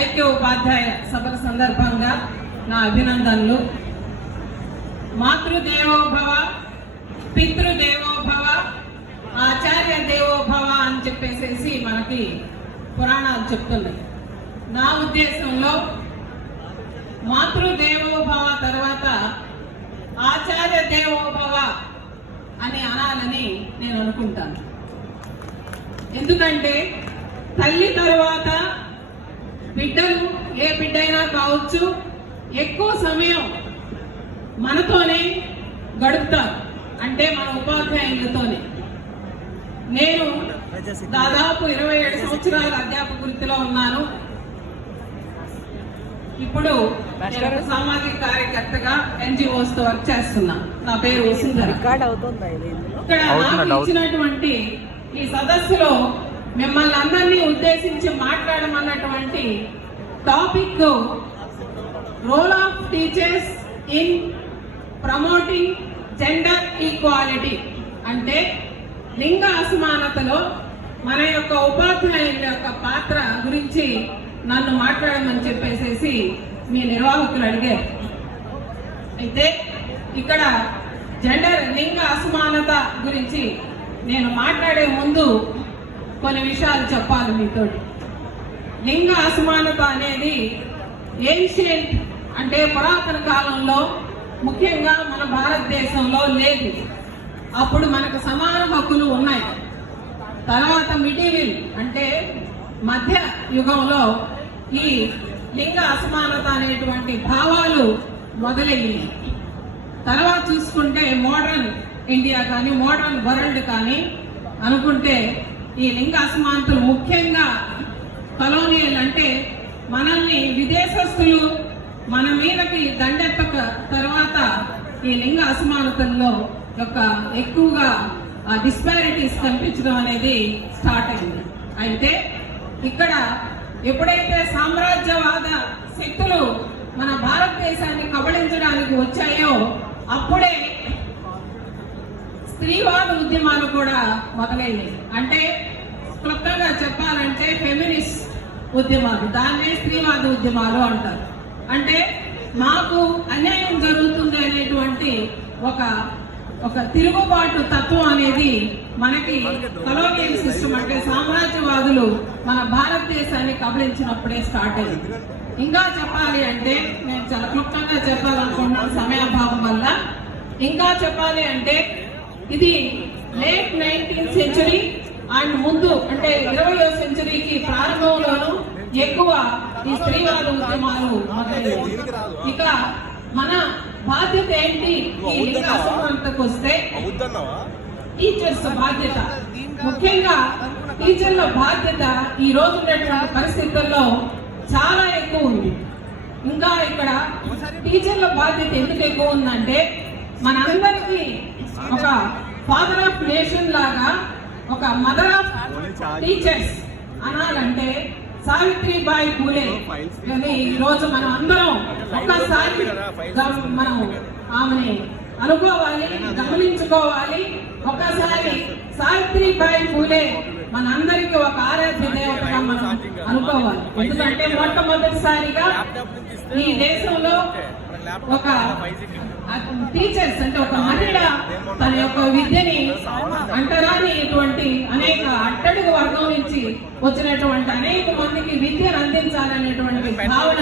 ఐక్య ఉపాధ్యాయ సభల సందర్భంగా నా అభినందనలు. మాతృదేవోభవ పితృదేవోభవ ఆచార్య దేవోభవ అని చెప్పేసేసి మనకి పురాణాలు చెప్తున్నాయి. నా ఉద్దేశంలో మాతృదేవోభవ తర్వాత ఆచార్య దేవోభవ అని అనాలని నేను అనుకుంటాను. ఎందుకంటే తల్లి తర్వాత బిడ్డలు ఏ బిడ్డ అయినా కావచ్చు ఎక్కువ సమయం మనతోనే గడుపుతారు. అంటే మన ఉపాధ్యాయులతోనే. నేను దాదాపు ఇరవై ఏడు సంవత్సరాల అధ్యాపక వృత్తిలో ఉన్నాను. ఇప్పుడు సామాజిక కార్యకర్తగా ఎన్జిఓస్తో వర్క్ చేస్తున్నా. నా పేరు వసుంధర. ఇక్కడ నాకు. ఇచ్చినటువంటి ఈ సదస్సులో మిమ్మల్ని అందరినీ ఉద్దేశించి మాట్లాడమన్నటువంటి topic role of teachers in promoting gender equality అంటే లింగ అసమానతలో మన యొక్క ఉపాధ్యాయుల యొక్క పాత్ర గురించి నన్ను మాట్లాడమని చెప్పేసేసి మీ నిర్వాహకులు అడిగారు. అయితే ఇక్కడ జెండర్ లింగ అసమానత గురించి నేను మాట్లాడే ముందు కొన్ని విషయాలు చెప్పాలి మీతోటి. లింగ అసమానత అనేది ఏన్షియంట్ అంటే పురాతన కాలంలో ముఖ్యంగా మన భారతదేశంలో లేదు. అప్పుడు మనకు సమాన హక్కులు ఉన్నాయి. తర్వాత మిడివిల్ అంటే మధ్య యుగంలో ఈ లింగ అసమానత అనేటువంటి భావాలు మొదలయ్యాయి. తర్వాత చూసుకుంటే మోడర్న్ ఇండియా కానీ మోడర్న్ వరల్డ్ కానీ అనుకుంటే ఈ లింగ అసమానతలు ముఖ్యంగా కలోనియల్ అంటే మనల్ని విదేశస్తులు మన మీదకి దండెత్తక తర్వాత ఈ లింగ అసమానతల్లో యొక్క ఎక్కువగా డిస్పారిటీస్ కనిపించడం అనేది స్టార్ట్ అయింది. అయితే ఇక్కడ ఎప్పుడైతే సామ్రాజ్యవాద శక్తులు మన భారతదేశాన్ని కబళించడానికి వచ్చాయో అప్పుడే స్త్రీవాద ఉద్యమాలు కూడా మొదలైనవి. అంటే క్లుప్తంగా చెప్పాలంటే ఫెమినిస్ట్ ఉద్యమాలు దాన్నే స్త్రీవాద ఉద్యమాలు అంటారు. అంటే మాకు అన్యాయం జరుగుతుంది అనేటువంటి ఒక ఒక తిరుగుబాటు తత్వం అనేది మనకి కలోనియల్ సిస్టమ్ అంటే సామ్రాజ్యవాదులు మన భారతదేశాన్ని కబలించినప్పుడే స్టార్ట్ అయింది. ఇంకా చెప్పాలి అంటే నేను చాలా క్లుప్తంగా చెప్పాలనుకుంటున్నాను సమయాభావం వల్ల ఇంకా చెప్పాలి అంటే ఇది లేట్ నైన్టీన్త్ సెంచరీ అండ్ ముందు అంటే ఇరవయో సెంచరీకి ప్రారంభంలోనూ ఎక్కువ ఈ స్త్రీవాద ఉద్యమాలు ఇక మన బాధ్యత ఏంటి? ఈ లింగ అసమానతకు వస్తే టీచర్స్ బాధ్యత. ముఖ్యంగా టీచర్ల బాధ్యత ఈ రోజు ఉన్నటువంటి పరిస్థితుల్లో చాలా ఎక్కువ ఉంది. ఇంకా ఇక్కడ టీచర్ల బాధ్యత ఎందుకు ఎక్కువ ఉందంటే మనందరికీ ఒక ఫాదర్ ఆఫ్ నేషన్ లాగా ఒక మదర్ ఆఫ్ టీచర్స్ అనాలంటే సావిత్రిబాయి పూలే అని ఈ రోజు మనం అందరం ఒక్కసారి మనం ఆమెని అనుకోవాలి గమనించుకోవాలి. ఒక్కసారి సావిత్రిబాయి పూలే మనందరికీ ఒక ఆరాధ్య దేవతగా మనం అనుకోవాలి. ఎందుకంటే మొట్టమొదటిసారిగా ఈ దేశంలో ఒక టీచర్స్ అంటే ఒక మహిళ తన యొక్క విద్యని అంటరానిటువంటి అనేక అట్టడుగు వర్గం నుంచి వచ్చినటువంటి అనేక మందికి విద్యను అందించాలనేటువంటి భావన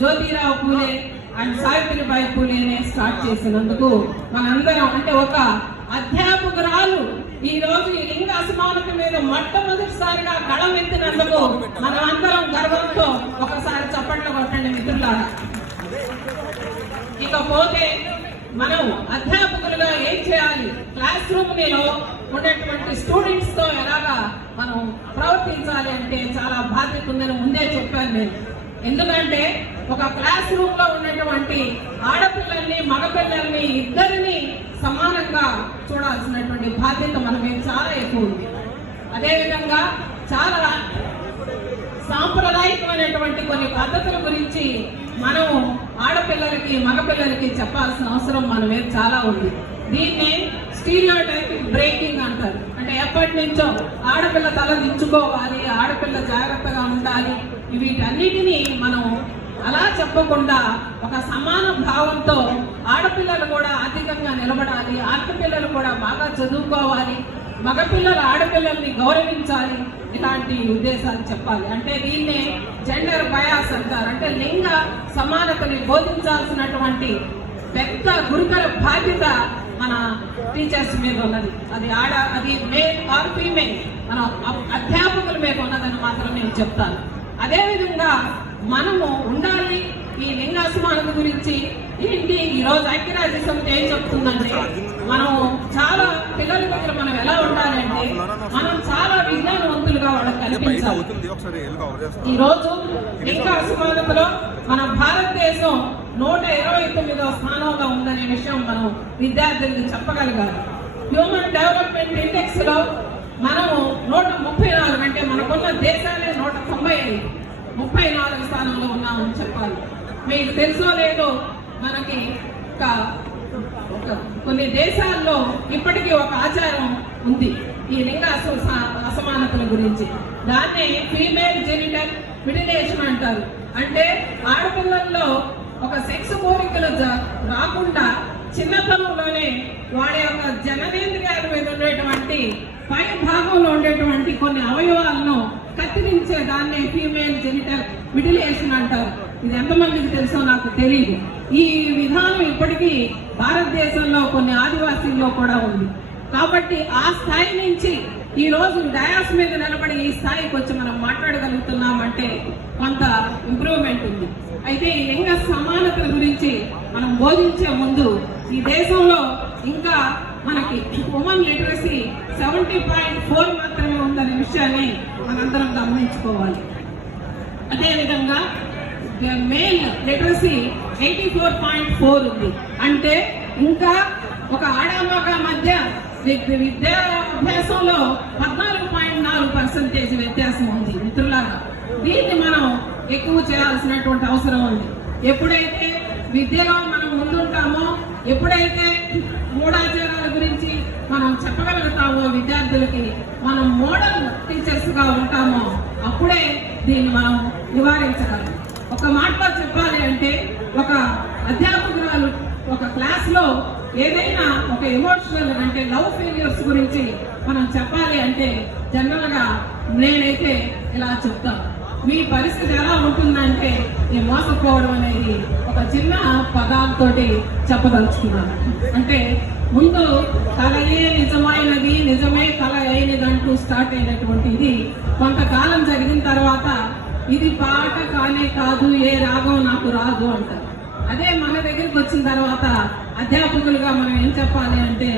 జ్యోతిరావు పూలే అండ్ సావిత్రిబాయి పూలేనే స్టార్ట్ చేసినందుకు మనందరం అంటే ఒక అధ్యాపకురాలు ఈ రోజు ఈ లింగ అసమానత మీద మొట్టమొదటిసారిగా గళం ఎత్తినందుకు మనం అందరం గర్వంతో ఒకసారి చప్పట్లు కొట్టండి మిత్రులారా. ఇకపోతే మనం అధ్యాపకులుగా ఏం చేయాలి? క్లాస్ రూమ్లో ఉన్నటువంటి స్టూడెంట్స్తో ఎలాగా మనం ప్రవర్తించాలి అంటే చాలా బాధ్యత ఉందని ముందే చెప్పాను నేను. ఎందుకంటే ఒక క్లాస్ రూమ్లో ఉన్నటువంటి ఆడపిల్లల్ని మగపిల్లల్ని ఇద్దరిని సమానంగా చూడాల్సినటువంటి బాధ్యత మన మీద చాలా ఎక్కువ ఉంది. అదేవిధంగా చాలా సాంప్రదాయకమైనటువంటి కొన్ని పద్ధతుల గురించి మనం ఆడపిల్లలకి మగపిల్లలకి చెప్పాల్సిన అవసరం మన మీద చాలా ఉంది. దీన్ని స్టీరియో టైపింగ్ బ్రేకింగ్ అంటారు. అంటే ఎప్పటి నుంచో ఆడపిల్ల తల దించుకోవాలి ఆడపిల్ల జాగ్రత్తగా ఉండాలి. వీటన్నిటినీ మనం అలా చెప్పకుండా ఒక సమాన భావంతో ఆడపిల్లలు కూడా ఆర్థికంగా నిలబడాలి ఆడపిల్లలు కూడా బాగా చదువుకోవాలి మగపిల్లలు ఆడపిల్లల్ని గౌరవించాలి ఇలాంటి ఉద్దేశాలు చెప్పాలి. అంటే దీన్నే జెండర్ బయాస్ అంటారు. అంటే లింగ సమానతని బోధించాల్సినటువంటి పెద్ద గురుతర బాధ్యత మన టీచర్స్ మీద ఉన్నది. అది ఆడ అది మేల్ ఆర్ ఫీమేల్ మన అధ్యాపకుల మీద ఉన్నదని మాత్రం నేను చెప్తాను. అదేవిధంగా మనము ఉండాలి ఈ లింగ అసమానత గురించి. ఏంటి? ఈ రోజు ఐక్యరాజ్య సమితి ఏం చెప్తుందంటే మనం చాలా పిల్లల దగ్గర మనం ఎలా ఉండాలంటే మనం చాలా విజ్ఞానవంతులుగా వాళ్ళకి కనిపించాలి రోజు లింగ అసమానతలో మన భారతదేశం నూట ఇరవై తొమ్మిదో అనే విషయం మనం విద్యార్థులకు చెప్పగలగాలి. హ్యూమన్ డెవలప్మెంట్ ఇండెక్స్లో మనము నూట ముప్పై నాలుగు అంటే మనకున్న దేశాలే నూట తొంభై ఐదు. ముప్పై నాలుగు స్థానంలో ఉన్నామని చెప్పాలి. మీకు తెలుసో లేదో మనకి ఒక కొన్ని దేశాల్లో ఇప్పటికీ ఒక ఆచారం ఉంది. ఈ లింగ అసమానతల గురించి. దాన్నే ఫీమేల్ జెనిటల్ మిడిలేషన్ అంటారు. అంటే ఆడపిల్లల్లో ఒక సెక్స్ కోరికలు రాకుండా చిన్నతనంలోనే వాడి యొక్క జననేంద్రియాల మీద ఉండేటువంటి పై భాగంలో ఉండేటువంటి కొన్ని అవయవాలను కత్తిరించే దాన్ని ఫీమేల్ జెనిటల్ మిడిలేషన్ అంటారు. ఇది ఎంతమందికి తెలుసో నాకు తెలియదు ఈ విధానం ఇప్పటికీ భారతదేశంలో కొన్ని ఆదివాసీల్లో కూడా ఉంది. కాబట్టి ఆ స్థాయి నుంచి ఈ రోజు డయాస్ మీద నిలబడి ఈ స్థాయికి వచ్చి మనం మాట్లాడగలుగుతున్నామంటే కొంత ఇంప్రూవ్మెంట్ ఉంది. అయితే ఈ లింగ సమానతల గురించి మనం బోధించే ముందు ఈ దేశంలో ఇంకా మనకి women literacy seventy point four మాత్రమే ఉందనే విషయాన్ని మనందరం గమనించుకోవాలి. అదేవిధంగా male literacy eighty four point four ఉంది. అంటే ఇంకా ఒక ఆడమగ మధ్య విద్యా విద్యాభ్యాసంలో పద్నాలుగు పాయింట్ నాలుగు పర్సెంటేజ్ వ్యత్యాసం ఉంది. మిత్రులారా దీన్ని మనం ఎక్కువ చేయాల్సినటువంటి అవసరం ఉంది. ఎప్పుడైతే విద్యలో మనం ముందుంటామో ఎప్పుడైతే మూఢాచారాల గురించి మనం చెప్పగలుగుతామో విద్యార్థులకి మనం మోడల్ టీచర్స్గా ఉంటామో అప్పుడే దీన్ని మనం నివారించగలం. ఒక మాటలో చెప్పాలి అంటే ఒక అధ్యాపకురాలు ఒక క్లాస్లో ఏదైనా ఒక ఎమోషనల్ అంటే లవ్ ఫెయిలియర్స్ గురించి మనం చెప్పాలి అంటే జనరల్గా నేనైతే ఇలా చెప్తాను. మీ పరిస్థితి ఎలా ఉంటుందంటే ఈ మోసపోవడం అనేది ఒక చిన్న పదాలతో చెప్పదలుచుకున్నాను. అంటే ముందు కలయే నిజమైనది నిజమే కల అయినదంటూ స్టార్ట్ అయినటువంటి ఇది కొంతకాలం జరిగిన తర్వాత ఇది పాట కానే కాదు ఏ రాగం నాకు రాదు అంటారు. అదే మన దగ్గరికి వచ్చిన తర్వాత అధ్యాపకులుగా మనం ఏం చెప్పాలి అంటే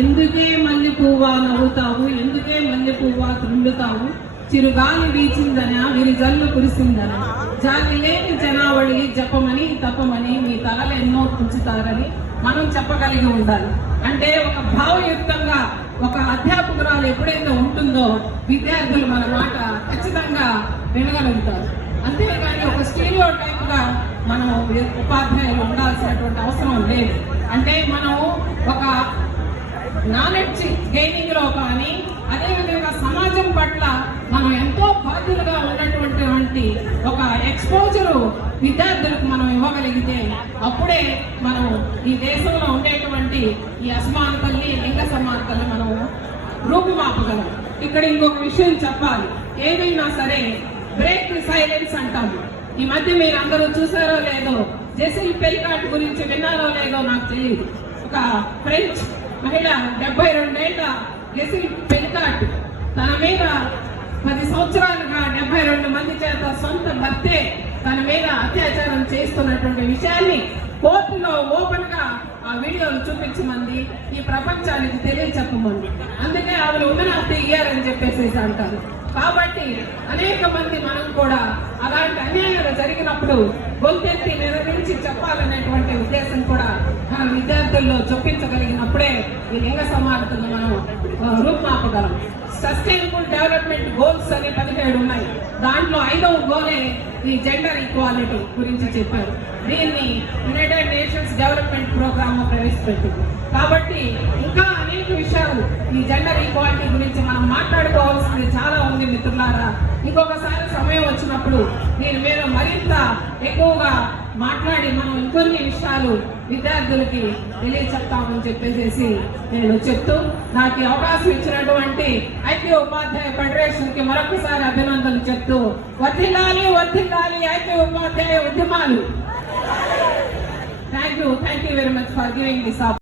ఎందుకే మల్లె పువ్వా నవ్వుతావు? ఎందుకే మల్లె పువ్వా త్రుండుతావు? చిరుగాలి వీచిందన వీరి జల్లు కురిసిందనా? జాలి లేని జనావళి జపమని తపమని మీ తలలు ఎన్నో తుంచుతారని మనం చెప్పగలిగి ఉండాలి. అంటే ఒక భావయుక్తంగా ఒక అధ్యాపకురాలు ఎప్పుడైతే ఉంటుందో విద్యార్థులు మన మాట ఖచ్చితంగా వినగలుగుతారు. అంతేగాని ఒక స్టీరియో టైప్గా మనం ఉపాధ్యాయులు ఉండాల్సినటువంటి అవసరం లేదు. అంటే మనం ఒక నాలెడ్జ్ గెయినింగ్లో కానీ అదేవిధంగా సమాజం పట్ల మనం ఎంతో బాధ్యులుగా ఉన్నటువంటి ఒక ఎక్స్పోజర్ విద్యార్థులకు మనం ఇవ్వగలిగితే అప్పుడే మనం ఈ దేశంలో ఉండేటువంటి ఈ అసమానతల్ని లింగ సమానతల్ని మనం రూపుమాపగలం. ఇక్కడ ఇంకొక విషయం చెప్పాలి. ఏదైనా సరే బ్రేక్ సైలెన్స్ అంటాము ఈ మధ్య మీరు అందరూ చూసారో లేదో జెసిల్ పెరికాట్ గురించి విన్నారో లేదో నాకు తెలియదు ఒక ఫ్రెంచ్ మహిళ డెబ్బై రెండేళ్ళ జెసిల్ పెరికాట్ తన మీద పది సంవత్సరాలుగా డెబ్బై రెండు మంది చేత సొంత భర్తే తన మీద అత్యాచారం చేస్తున్నటువంటి విషయాన్ని కోర్టులో ఓపెన్గా ఆ వీడియోలు చూపించమంది. ఈ ప్రపంచానికి తెలియచెప్పమంది. అందుకే ఆవిడ ఉమెన్ ఆఫ్ ది ఇయర్ అని చెప్పేసి అంటారు. కాబట్టి అనేక మంది మనం కూడా అలాంటి అన్యాయాలు జరిగినప్పుడు గొంతెత్తి నిలదించి చెప్పాలనేటువంటి ఉద్దేశం కూడా మన విద్యార్థుల్లో చొప్పించగలిగినప్పుడే ఈ లింగ సమానతను మనం రూపుమాపగలం. సస్టైనబుల్ డెవలప్మెంట్ గోల్స్ అనే పదిహేడు ఉన్నాయి. దాంట్లో ఐదవ గోలే ఈ జెండర్ ఈక్వాలిటీ గురించి చెప్పారు. దీన్ని యునైటెడ్ నేషన్స్ డెవలప్మెంట్ ప్రోగ్రామ్ ప్రవేశపెట్టింది. కాబట్టి ఇంకా అనేక విషయాలు ఈ జెండర్ ఈక్వాలిటీ గురించి మనం మాట్లాడుకోవాల్సింది చాలా ఉంది మిత్రులారా. ఇంకొకసారి సమయం వచ్చినప్పుడు నేను మీద మరింత ఎక్కువగా మాట్లాడి మనం ఇంకొన్ని విషయాలు విద్యార్థులకి తెలియచెప్తామని చెప్పేసి నేను చెప్తూ నాకు అవకాశం ఇచ్చినటువంటి ఐక్య ఉపాధ్యాయ ఫెడరేషన్కి మరొకసారి అభినందనలు చెప్తూ వర్తిల్లాలి వర్తిల్లాలి ఐక్య ఉపాధ్యాయ ఉద్యమాలు. Thank you thank you very much for giving this